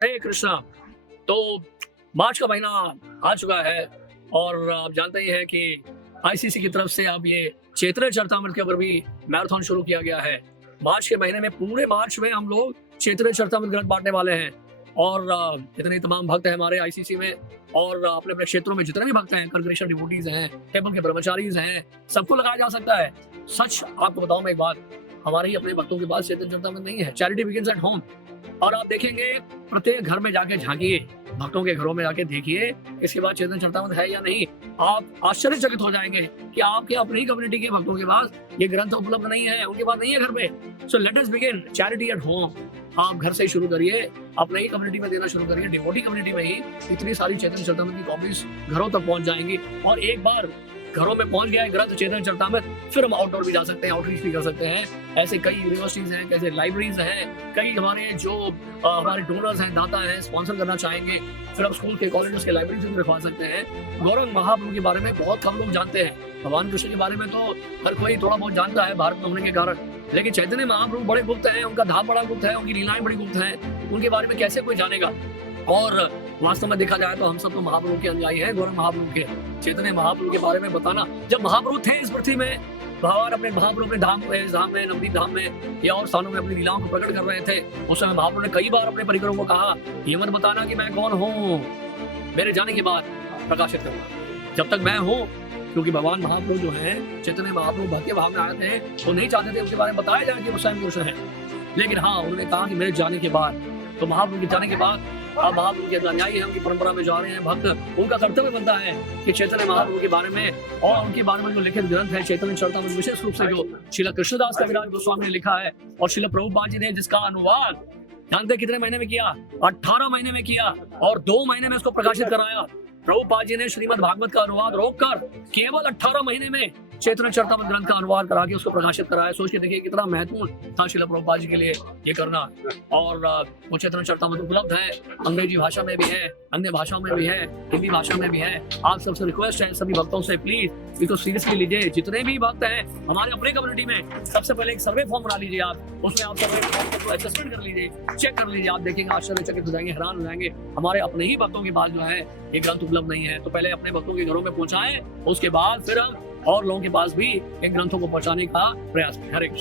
हरे कृष्णा। तो मार्च का महीना आ चुका है और आप जानते ही हैं कि आईसीसी की तरफ से अब ये चैतन्य चरितमृत के ऊपर भी मैराथन शुरू किया गया है। मार्च के महीने में पूरे मार्च में हम लोग चैतन्य चरितमृत ग्रंथ बांटने वाले हैं और जितने तमाम भक्त हैं हमारे आईसीसी में और अपने अपने क्षेत्रों में जितने भी भक्त हैं, कांग्रेगेशन डिवोटीज हैं, टेम्पल के ब्रह्मचारीज हैं, सबको लगाया जा सकता है। सच आपको बताऊं मैं एक बात, हमारे ही अपने भक्तों के पास चैतन्य चरितमृत नहीं है। Charity begins at home. और आप देखेंगे प्रत्येक घर में जाके झांकिए, भक्तों के घरों में जाके देखिए इसके बाद चैतन्य चरितमृत है या नहीं। आप आश्चर्यचकित हो जाएंगे कि आपके अपनी कम्युनिटी के भक्तों के पास ये ग्रंथ उपलब्ध नहीं है, उनके पास नहीं है घर पे। So let us begin charity at home. आप घर से ही शुरू करिए, अपने ही कम्युनिटी में देना शुरू करिए। डिवोटी कम्युनिटी में ही इतनी सारी चैतन्य चरितमृत की कॉपीज घरों तक पहुंच जाएंगी और एक बार घरों में पहुंच गया है ग्रंथ चैतन्य चरितमृत, फिर हम आउटडोर भी जा सकते हैं, आउटरीच भी कर सकते हैं। ऐसे कई यूनिवर्सिटीज हैं, कैसे लाइब्रेरीज हैं, कई हमारे जो हमारे डोनर्स हैं, दाता हैं, स्पॉन्सर करना चाहेंगे, फिर हम स्कूल के कॉलेजेस के लाइब्रेरीज भी रखवा सकते हैं। गौरंग महाप्रभु के बारे में बहुत कम लोग जानते हैं। भगवान कृष्ण के बारे में तो हर कोई थोड़ा बहुत जानता है भारत में होने के कारण, लेकिन चैतन्य महाप्रभु बड़े गुप्त हैं, उनका धाम बड़ा गुप्त है, उनकी लीलाएं बड़ी गुप्त हैं, उनके बारे में कैसे कोई जानेगा। और वास्तव में देखा जाए तो हम सब तो महाप्रभु के अनुयायी हैं, गौरव महाप्रभु के। चैतन्य महाप्रभु के बारे में बताना, जब महाप्रभु थे इस पृथ्वी में, भगवान अपने महाप्रभु अपने धाम में नवदीप धाम में या और स्थानों में अपनी लीलाओं को प्रकट कर रहे थे, उस समय महाप्रभु ने कई बार अपने परिकरों को कहा, ये मत बताना कि मैं कौन हूँ, मेरे जाने के बाद प्रकाशित करना जब तक मैं हूँ। क्योंकि भगवान महाप्रभु जो है, चैतन्य महाप्रभु भक्ति भाव में आए थे, वो नहीं चाहते थे उनके बारे में बताया जाए कि वो स्वयं पुरुष है। लेकिन हाँ, उन्होंने कहा कि मेरे जाने के बाद, तो महाप्रभु के जाने के बाद अब महाप्रभु के अनुयायी हैं, उनकी परंपरा में जा रहे हैं भक्त, उनका कर्तव्य बनता है कि चैतन्य महाप्रभु के बारे में और उनके बारे में जो लिखित ग्रंथ है चैतन्य चरितमृत, विशेष रूप से जो श्रील कृष्णदास कविराज गोस्वामी ने लिखा है और श्रील प्रभुपाद जी ने जिसका अनुवाद जानते कितने महीने में किया, 18 महीने में किया और 2 महीने में इसको प्रकाशित कराया। प्रभुपाद जी ने श्रीमद् भागवत का अनुवाद रोककर केवल 18 महीने में चैतन्य चरितमृत ग्रंथ का अनुवाद करा के उसको प्रकाशित कराया। सोच के देखिए कितना महत्वपूर्ण था श्रील प्रभुपाद जी के लिए ये करना। और वो चैतन्य चरितमृत उपलब्ध है, अंग्रेजी भाषा में भी है, अन्य भाषाओं में भी है, हिंदी भाषा में भी है। आप सबसे रिक्वेस्ट है सभी भक्तों से, प्लीज इसको सीरियसली लीजिए। जितने भी भक्त हैं हमारे अपने कम्युनिटी में, सबसे पहले एक सर्वे फॉर्म बना लीजिए आप, उसमें आप सर्वे फॉर्म को एडजस्टमेंट कर लीजिए, चेक कर लीजिए। आप देखेंगे आश्चर्यचकित हो जाएंगे, हैरान हो जाएंगे। हमारे अपने ही भक्तों के पास जो है ये ग्रंथ उपलब्ध नहीं है, तो पहले अपने भक्तों के घरों में पहुंचाएं, उसके बाद फिर हम और लोगों के पास भी इन ग्रंथों को पहुंचाने का प्रयास करें। हरे कृष्ण।